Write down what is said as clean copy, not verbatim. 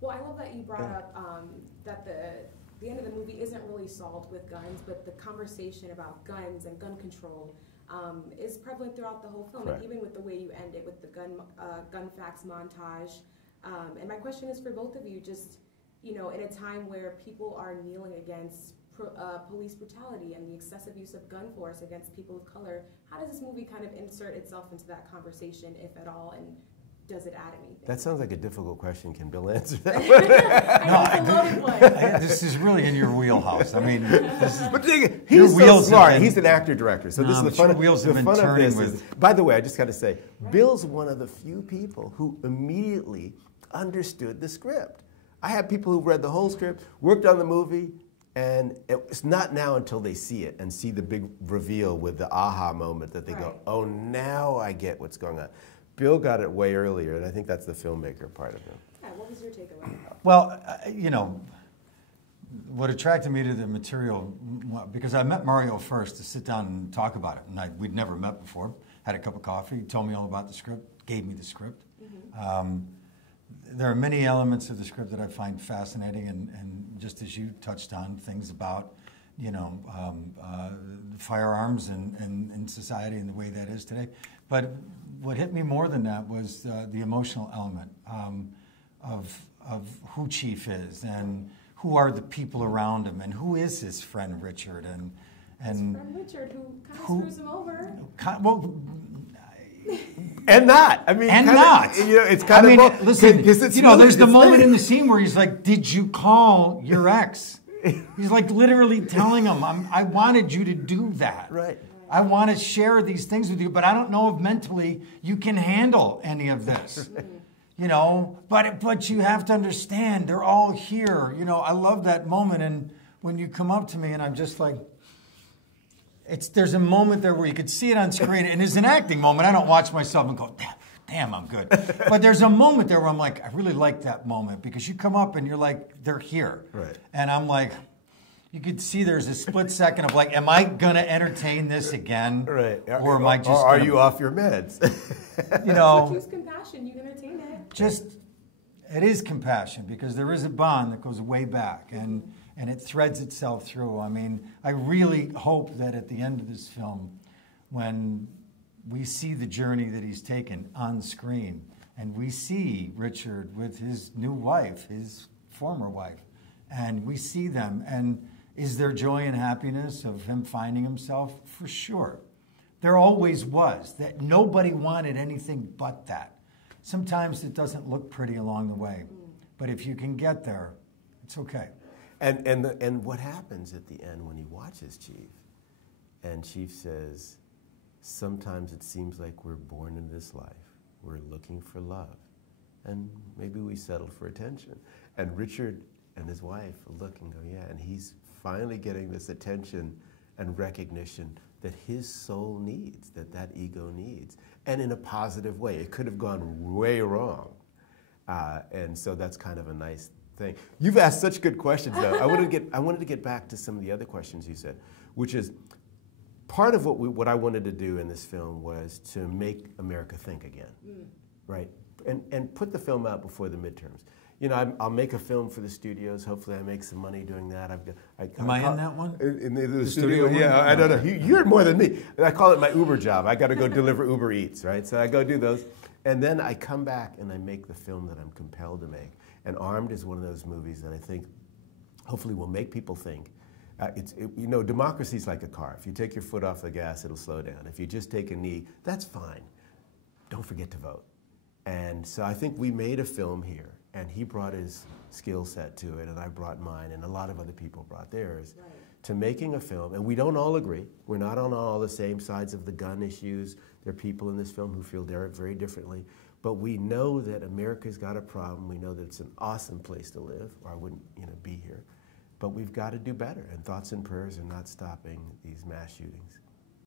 Well, I love that you brought up that the end of the movie isn't really solved with guns, but the conversation about guns and gun control is prevalent throughout the whole film, Right. and even with the way you end it with the gun facts montage. And my question is for both of you, just, you know, in a time where people are kneeling against police brutality and the excessive use of gun force against people of color, how does this movie kind of insert itself into that conversation, if at all, and does it add anything? That sounds like a difficult question. Can Bill answer that? I know it's a loaded one. This is really in your wheelhouse. I mean, this is, but he's so smart. He's an actor-director, so this is the fun of this. By the way, I just got to say, Bill's one of the few people who immediately understood the script. I have people who read the whole script, worked on the movie, and it's not now until they see it and see the big reveal with the aha moment that they go, oh, now I get what's going on. Bill got it way earlier, and I think that's the filmmaker part of him. Yeah, what was your takeaway? Well, you know, what attracted me to the material, because I met Mario first to sit down and talk about it, and we'd never met before, had a cup of coffee, told me all about the script, gave me the script. Mm-hmm. There are many elements of the script that I find fascinating, and just as you touched on, things about, you know, firearms in society and the way that is today. But what hit me more than that was the emotional element of who Chief is, and who are the people around him, and who is his friend Richard, and his friend Richard, who kind of screws him over. And not. I mean, and not. You know, it's kind of. Listen, you know, there's the moment in the scene where he's like, "Did you call your ex?" He's like literally telling him, "I wanted you to do that. Right. I want to share these things with you, but I don't know if mentally you can handle any of this." You know, but you have to understand, they're all here. You know, I love that moment, and when you come up to me, and I'm just like. There's a moment there where you could see it on screen, and it's an acting moment. I don't watch myself and go, damn, I'm good. But there's a moment there where I'm like, I really like that moment, because you come up and you're like, they're here. Right. And I'm like, you could see there's a split second of like, am I going to entertain this again? Right. Or am I just Or are you off your meds? You know. Choose compassion, you entertain it. It is compassion, because there is a bond that goes way back, and it threads itself through. I mean, I really hope that at the end of this film, when we see the journey that he's taken on screen, and we see Richard with his new wife, his former wife, and we see them, and is there joy and happiness of him finding himself? For sure. There always was. That nobody wanted anything but that. Sometimes it doesn't look pretty along the way, but if you can get there, it's okay. And what happens at the end when he watches Chief, and Chief says, sometimes it seems like we're born in this life. We're looking for love, and maybe we settle for attention. And Richard and his wife look and go, yeah, and he's finally getting this attention and recognition that his soul needs, that ego needs, and in a positive way. It could have gone way wrong. And so that's kind of a nice thing. You've asked such good questions, though. I wanted to get back to some of the other questions you said, which is part of what I wanted to do in this film was to make America think again, right? And put the film out before the midterms. You know, I'll make a film for the studios. Hopefully, I make some money doing that. Am I in that one? In the studio? Yeah, I don't know. You're more than me. I call it my Uber job. I got to go deliver Uber Eats, right? So I go do those. And then I come back and I make the film that I'm compelled to make. And Armed is one of those movies that I think hopefully will make people think. You know, democracy's like a car. If you take your foot off the gas, it'll slow down. If you just take a knee, that's fine. Don't forget to vote. And so I think we made a film here, and he brought his skill set to it, and I brought mine, and a lot of other people brought theirs, to making a film. And we don't all agree. We're not on all the same sides of the gun issues. There are people in this film who feel very differently. But we know that America's got a problem. We know that it's an awesome place to live, or I wouldn't, you know, be here. But we've got to do better, and thoughts and prayers are not stopping these mass shootings.